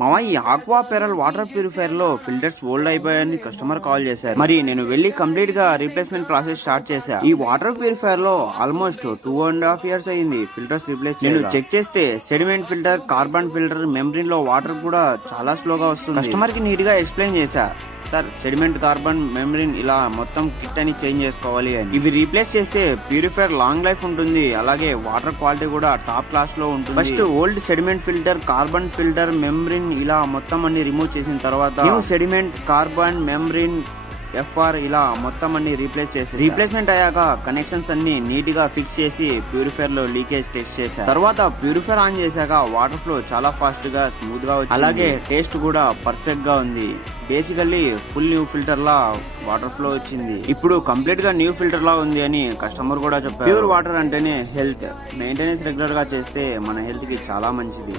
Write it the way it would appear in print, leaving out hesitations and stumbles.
మామ ఈ aqua pearl water purifier లో ఫిల్టర్స్ ఓల్డ్ అయిపోయాయని కస్టమర్ కాల్ చేశారు. మరి నేను వెళ్లి కంప్లీట్ గా రీప్లేస్మెంట్ ప్రాసెస్ స్టార్ట్ చేశా. ఈ వాటర్ ప్యూరిఫైయర్ లో ఆల్మోస్ట్ 2.5 years అయింది ఫిల్టర్స్ రీప్లేస్ నేను చెక్ చేస్తే sediment filter, carbon filter, membrane లో వాటర్ కూడా చాలా స్లోగా వస్తుంది. కస్టమర్ కి నీట్ గా ఎక్స్ప్లెయిన్ చేశా, సార్ సెడిమెంట్, కార్బన్, మెమ్బ్రేన్ ఇలా మొత్తం కిట్ అని చేంజ్ చేసుకోవాలి అని. ఇవి రీప్లేస్ చేస్తే ప్యూరిఫైయర్ లాంగ్ లైఫ్ ఉంటుంది, అలాగే వాటర్ క్వాలిటీ కూడా టాప్ క్లాస్ లో ఉంటుంది. First old sediment filter, carbon filter, membrane ఇలా మొత్తం అన్ని రిమూవ్ చేసిన తర్వాత new sediment, carbon, membrane, FR ఇలా మొత్తం అన్ని రీప్లేస్మెంట్ అయ్యాక కనెక్షన్స్ అన్ని నీట్ గా ఫిక్స్ చేసి ప్యూరిఫైయర్ లో లీకేజ్ టెస్ట్ చేశారు. తర్వాత ప్యూరిఫైయర్ ఆన్ చేశాక వాటర్ ఫ్లో చాలా ఫాస్ట్ గా, స్మూత్ గా వచ్చింది. అలాగే టేస్ట్ కూడా పర్ఫెక్ట్ గా ఉంది. బేసికల్లీ ఫుల్ న్యూ ఫిల్టర్ లా వాటర్ ఫ్లో వచ్చింది. ఇప్పుడు కంప్లీట్ గా న్యూ ఫిల్టర్ లా ఉంది అని కస్టమర్ కూడా చెప్పారు. ప్యూర్ వాటర్ అంటేనే హెల్త్. మెయింటెనెన్స్ రెగ్యులర్ గా చేస్తే మన హెల్త్ కి చాలా మంచిది.